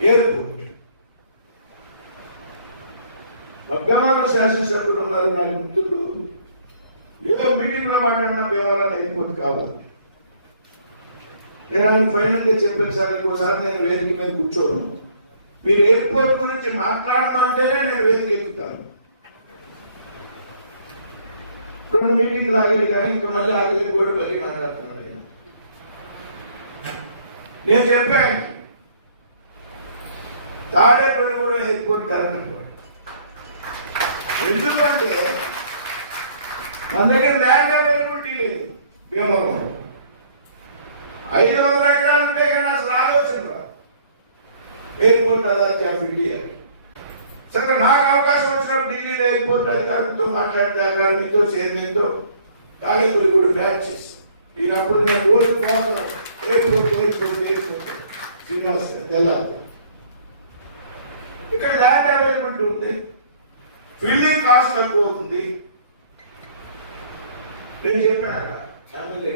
Airport Bhimavaram శాసనసభ్యులు ఉన్నారు నా మిత్రులు ఏదో మీటింగ్లో మాట్లాడినా భీమవరం ఎయిర్పోర్ట్ కావాలి నేను ఆయన ఫైనల్గా చెప్పాను సార్ ఇంకోసారి నేను వేదిక మీద కూర్చోను. మీరు ఎయిర్పోర్ట్ గురించి మాట్లాడమంటేనే నేను వేదిక ఎక్కుతాను. రెండు మీటింగ్ కానీ ఇంకా మళ్ళీ కూడా వెళ్ళి మాట్లాడుతున్నాను నేను చెప్పాను తాడేపల్లి కూడా ఎయిర్పోర్ట్ కరెక్ట్ అనుకోండి ఎందుకంటే మన దగ్గర ల్యాండ్ అవైలబిలిటీ లేదు. భీమవరం ఐదు వందల ఎకరాలు ఉంటే కానీ అసలు ఆలోచన ఎయిర్పోర్ట్ అథారిటీ ఆఫ్ ఇండియా సరే నాకు అవకాశం వచ్చినప్పుడు ఢిల్లీలో ఎయిర్పోర్ట్ అధికారులతో మాట్లాడితే అకాడమీతో చైర్మన్తో దానితో ఇప్పుడు బ్యాచ్ నేను అప్పుడు నేను రోజు పోతాను. Airport airport airport. Srinivas garu, ఇక్కడ ల్యాండ్ అవైలబిలిటీ ఉంది. ఫిల్లింగ్ కాస్ట్ తక్కువ ఉంది నేను చెప్పాను ఎమ్మెల్యే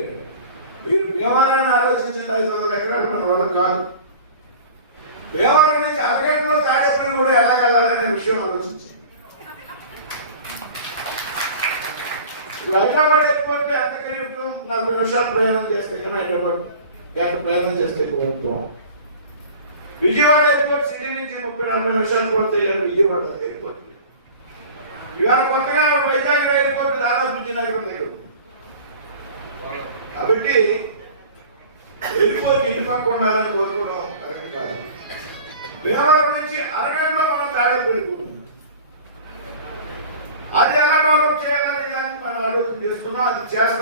మీరు దేవాలయాన్ని ఆలోచించిన ఐదు వందల ఎకరాలు ఉన్న వాళ్ళు కాదు. దేవాలయం నుంచి అరగంటలో తాడేపని కూడా ఎలా వెళ్ళాలనే విషయం ఆలోచించి హైదరాబాద్ ఎయిర్పోర్ట్ ఎంత ఖరీదు నలభై నిమిషాలు ప్రయాణం చేస్తే కానీ హైదరాబాద్ గంట ప్రయాణం చేస్తే ఎక్కువ విజయవాడ ఎయిర్పోర్ట్ సిటీ నుంచి ముప్పై నలభై నిమిషాలు పోతే విజయవాడ ఎయిర్పోర్ట్. ఇవాళ కొత్తగా వైజాగ్ ఎయిర్పోర్ట్ దాదాపు విజయనగరం దగ్గర కాబట్టి వెళ్ళిపోతే ఇంటి పక్క ఉండాలని కోరుకోవడం కరెక్ట్ నుంచి అరగంటలో మనం దాడి వెళ్ళిపోతుంది అది ఎలా మనం చేయాలని దానికి మనం ఆలోచన చేస్తున్నాం అది చేస్తాం